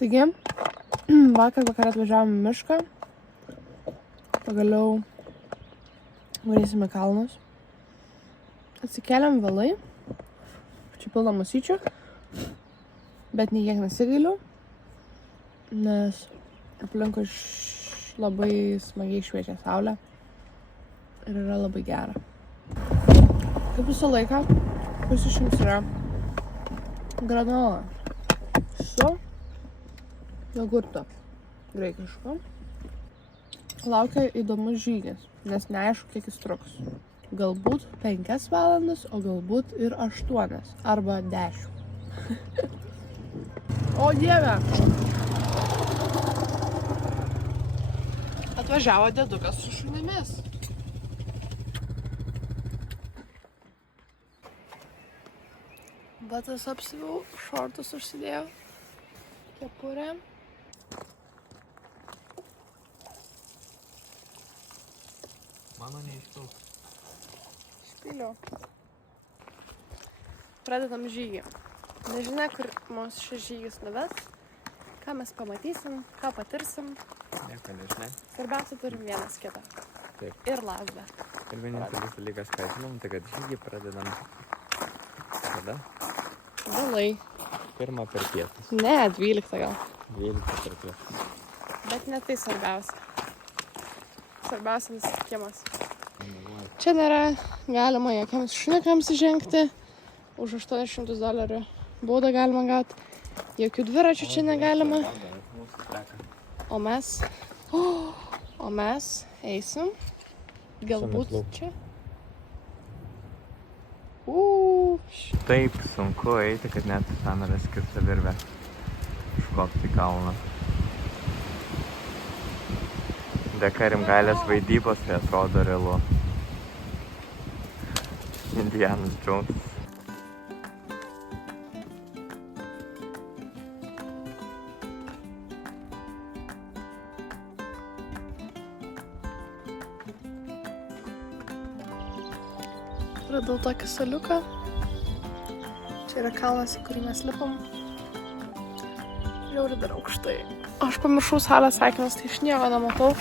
Taigi, vakar vakarą atvažiavom į mišką. Pagaliau varysim į kalnus. Atsikeliam vėlai. Čia pilna masyčių. Bet nei kiek nesigailiu. Nes aplinkui labai smagiai šviečia saulė. Ir yra labai gera. Kaip visą laiką, pas jums yra granola su jogurtu graikišku. Laukia įdomus žygis, nes neaišku, kiek jis truks. Galbūt 5 valandas, o galbūt ir 8 arba 10. O Dieve! Atvažiavo dėdukas su šunimis. Batas apsiviau, šortus užsidėjau, kepurę. Mano neišpilk. Išpiliau. Pradedam žygį. Nežinia, kur mums šis žygis nuves, ką mes pamatysim, ką patirsim. Nieko nežinai. Svarbiausia, turim vienas kitą. Taip. Ir lazdą. Ir vienintelis dalykas, ką žinom, tai kad žygį pradedam. Kada? Vėlai. 1 per pietus. Ne, 12 gal. 12 per pietus. Bet ne tai svarbiausia. Svarbiausia nusitikimas. Čia nėra galima jokiams šunikams įžengti. Už $800 baudą galima gauti. Jokių dviračių čia negalima. O mes eisim. Galbūt čia. Taip sunku eiti, kad net ten yra skirta virvė. Škopti į kalną. Dėka Rimgailės vaidybos, tai atrodo realu. Indianas Jones. Radau tokį saliuką. Čia yra kalnas, į kurį mes lipam. Žiauri dar aukštai. Aš pamiršau salės sveikinus, tai iš nieko nematau.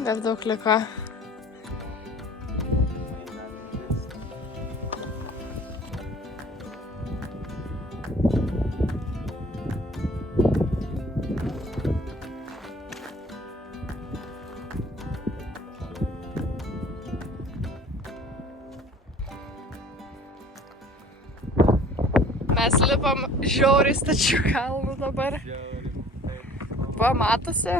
Dar daug liko. Mes lipam žiauriai stačių kalnų dabar. Va, matosi.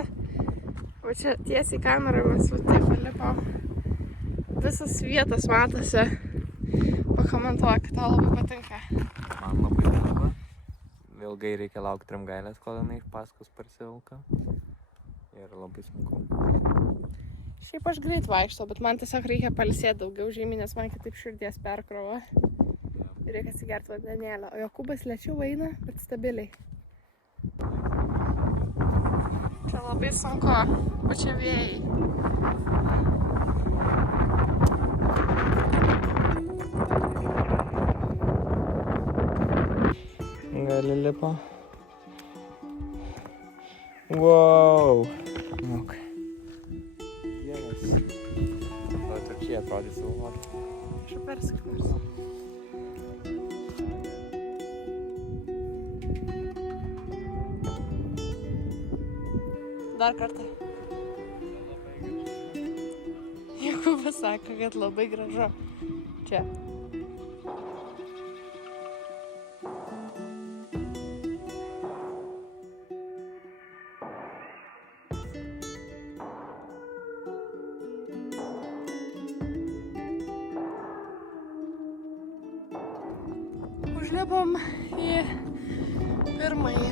Va čia tiesiai kamerą mes va taip lipam. Visas vietas matosi. Pakomentuok, tau labai patinka. Man labai lengva. Ilgai reikia laukti Rimgailės, kol jinai iš paskos parsivilka. Ir labai sunku. Šiaip aš greit vaikštau, bet man tiesiog reikia pailsėti daugiau žymiai, nes man kitaip širdies perkrova. Reikia atsigerti vandenėlę, o Jokūbas lėčiau eina, bet stabiliai. Čia labai sunku, o čia vėjai. Gali lipo. Wow! Ok. Yes. O tokie atrodys savo vardą. Aš persiknus. Dar kartą. Jokūbas sako, kad labai gražu. Čia. Užlipom į pirmąjį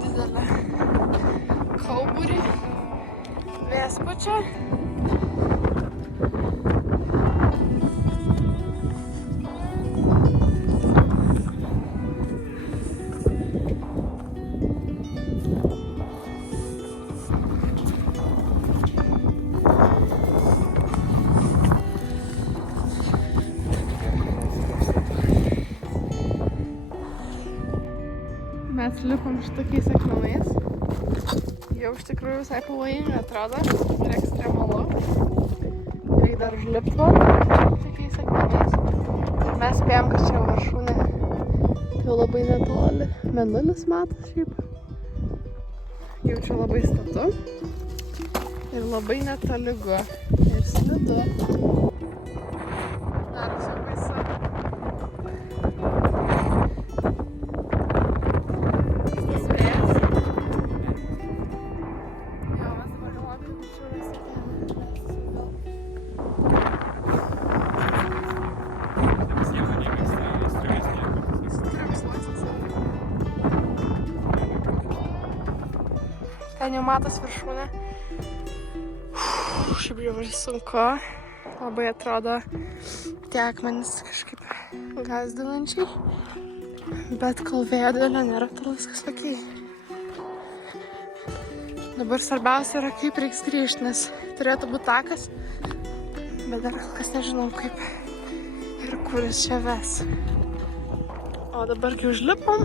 didelę kauburį. Vėjas pučia. užlipom šitokiais akmenais. Jau iš tikrųjų visai pavojinga atrodo ir ekstremalu. Reikia dar užlipti tokiais akmenais. Mes spėjom, kad čia viršūnė. Tai labai netoli. Mėnulis matas šiaip. Jau čia labai statu. Ir labai netolygu. Ir slidu. Darosi baisu. Tas vėjas. Jo, mes dabar labai bičiulės ten jau matos viršūnė. Šiaip jau sunku. Labai atrodo tie akmenys kažkaip gąsdinančiai. Bet kol vėjo didelio nėra, tai viskas okei. Dabar svarbiausia yra, kaip reiks grįžti, nes turėtų būti takas. Bet dar kol kas nežinom, kaip ir kuris čia ves. O dabar, kai užlipom,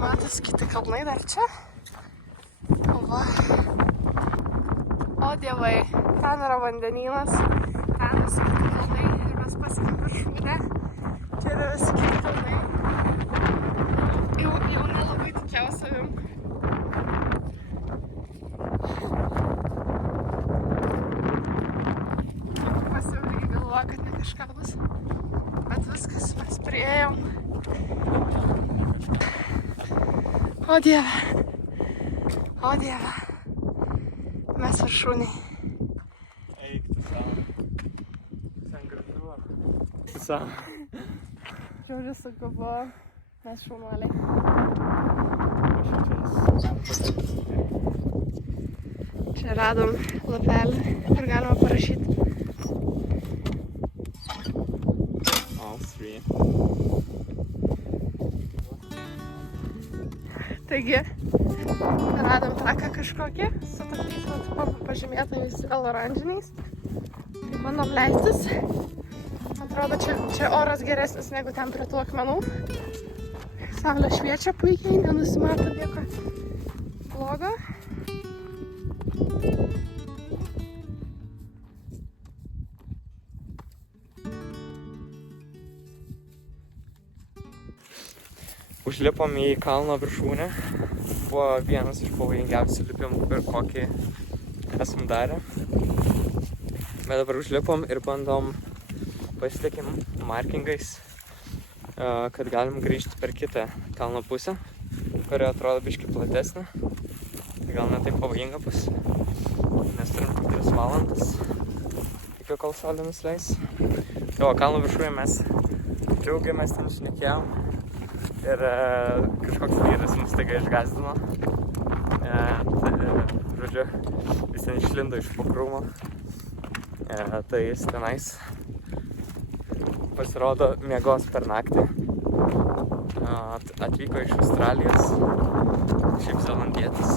matos kiti kalnai dar čia. Va. O dievai, ten yra vandenynas, ten visi kiti kalnai ir mes pasiekėm viršūnę. Čia yra visi kiti kalnai. Jau nelabai tikėjau savim. Pasiaulygiai galvoju, kad ne kažką bus. Bet viskas, mes priėjom. O dieve. O dieve. Mes viršūniai. Eik tu savo. Sen gražuo. Savo. Žiauriai sunku buvo. Mes šaunuoliai. Čia radom lapelį ir galima parašyti. All three. Taigi, radom taką kažkokį su tokiais pažymėtais vėl oranžiniais. Tai bandom leistis. Atrodo, čia oras geresnis negu ten prie tų akmenų. Saulė šviečia puikiai, nenusimato nieko blogo. Užlipom į kalno viršūnę. Buvo vienas iš pavojingiausių lipimų, per kokį esam darę. Bet dabar užlipom ir bandom pasitikim markingais, kad galim grįžti per kitą kalno pusę, kuri atrodo biškį platesnė. Tai gal ne taip pavojinga bus, nes turim 3 valandas iki kol saulė nusileis. O kalno viršūnėje mes džiaugiamės, ten šnekėjom. Ir kažkoks vyras mus staiga išgąsdino. Žodžiu, jis ten išlindo iš po krūmo. Tai jis tenais pasirodo miegos per naktį. Atvyko iš Australijos, šiaip zelandietis.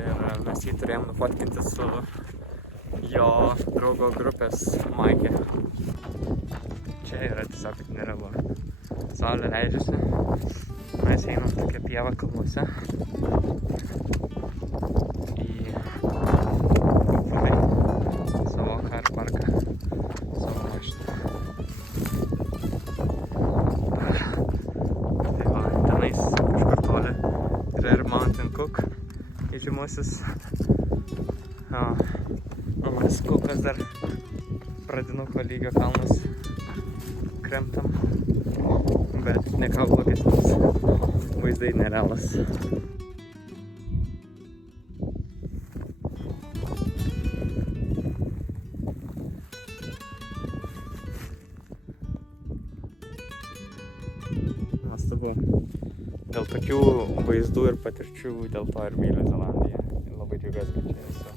Ir mes jį turėjom nufotkinti su jo draugo grupės Maikė. Čia yra tiesiog nerealu. Saulė leidžiasi, mes einam tokią pievą kalnuose į savo car parką, savo mašiną. Tai va, tenais kažkur toli yra ir Mountain Cook, įžymusis. O mes kol kas dar pradinuko lygio kalnus kremtam. Bet ne ką blogesnis, vaizdai nerealas. Nuostabu. Dėl tokių vaizdų ir patirčių, dėl to ir myliu Zelandiją. Labai džiaugiuosi, kad čia esu.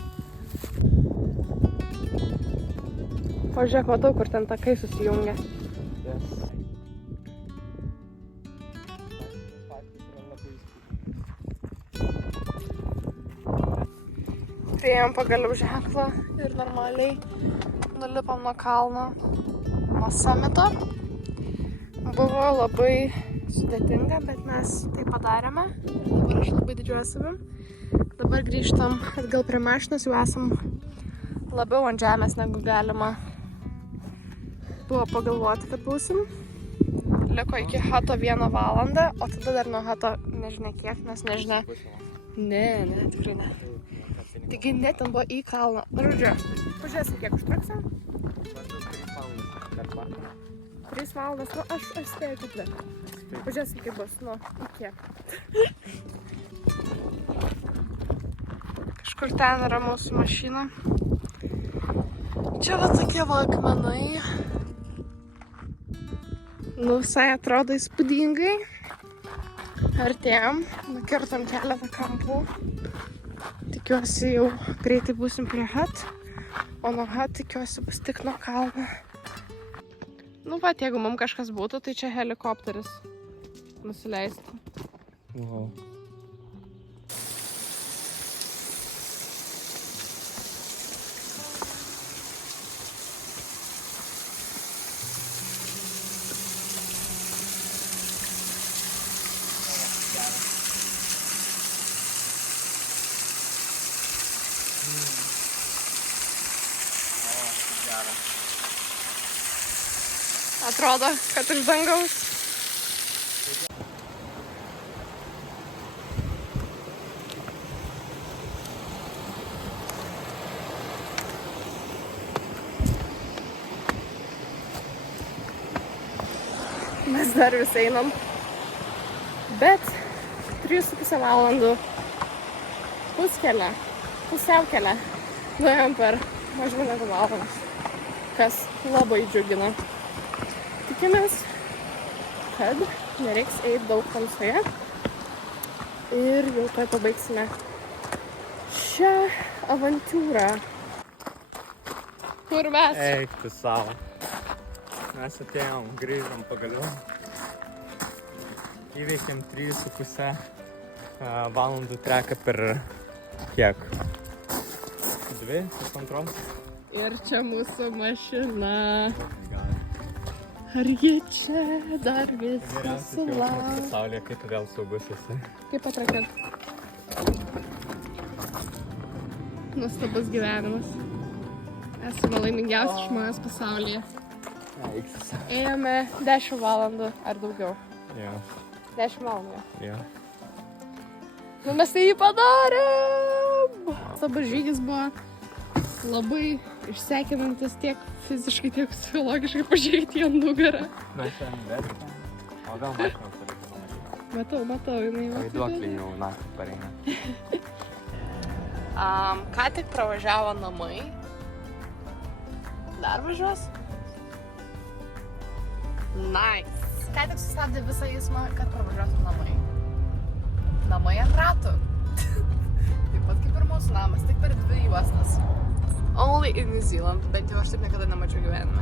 Pažiūrėk, matau, kur ten takai susijungia. Priėjom pagaliau ženklą ir normaliai nulipom nuo kalno, nuo summito. Buvo labai sudėtinga, bet mes tai padarėme. Ir dabar aš labai didžiuoju savim. Dabar grįžtam atgal prie mašinos, jau esam labiau ant žemės, negu galima buvo pagalvoti, kad būsim. Liko iki hato 1 valandą, o tada dar nuo hato nežinia kiek, nes nežinia. Ne, tikrai ne. Taigi ne, ten buvo į kalną. Žodžiu, pažiūrėsim, kiek užtruksam. 3 valandas, nu aš spėjau tik 2. Pažiūrėsim, kaip bus, nu, iki. Kažkur ten yra mūsų mašina. Čia va tokie va akmenai. Nu, visai atrodo įspūdingai. Artėjom, nukirtom keletą kampų. Tikiuosi jau greitai būsim prie hat. O nuo hat tikiuosi bus tik nuo kalno. Nu, va, jeigu mums kažkas būtų, tai čia helikopteris nusileistų. Wow. Atrodo, kad iš dangaus. Mes dar vis einam. Bet 3,5 valandų pusiaukelę nuėjom per mažiau negu valandą, kas labai džiugina. Tikimės, kad nereiks eiti daug tamsoje ir jau tuoj pabaigsime šią avantūrą. Kur mes? Eik tu savo. Mes atėjom, grįžom pagaliau. Įveikėm 3,5 valandų treką per kiek? 2,5. Ir čia mūsų mašina. Ar jie čia dar viskas sulaukia? Pasaulyje, kaip tu vėl saugus esi. Kaip atrakėt? Nuostabus gyvenimas. Esame laimingiausi žmonės pasaulyje. Ėjome 10 valandų ar daugiau. Jo. 10 valandų. Jo. Nu mes tai jį padarėm! Savo žygis buvo labai išsekinantis tiek fiziškai, tiek psichologiškai. Pažiūrėti ant nugarą. Mes šiandien verkėm. O gal mašinos pareina pamačiau. Matau, jinai va. Vaiduoklį jau naktį pareina. Ką tik pravažiavo namai. Dar važiuos? Nice. Ką tik sustabdė visą eismą, kad pravažiuotų namai. Namai ant ratų. Taip pat kaip ir mūsų namas, tik per 2 juostas. Only in New Zealand, bent jau aš taip niekada nemačiau gyvenime.